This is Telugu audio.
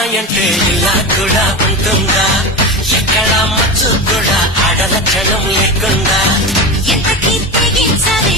అంటే ఇలా కూడా ఉంటుందా ఎక్కడ మచ్చు కూడా ఆడలక్షణం లేకుండా ఎంతకీ తెగించాలి